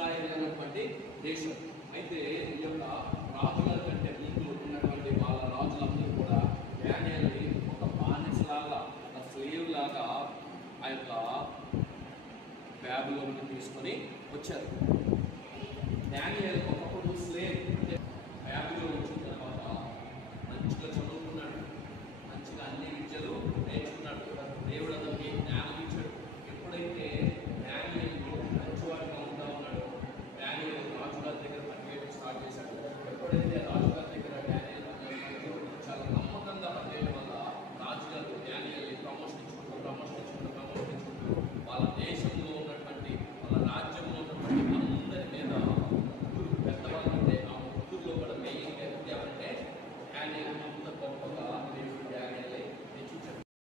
Israel అనేటువంటి దేశం. అయితే ఈ యొక్క రాజుల కంటే ముందు ఉన్నటువంటి వాళ్ళ రాజులందరూ కూడా డానియేలుని ఒక బానిసలాగా, ఒక స్లేవ్ లాగా ఆ యొక్క బబులోనుకి తీసుకొని వచ్చారు. డానియేలు ఒక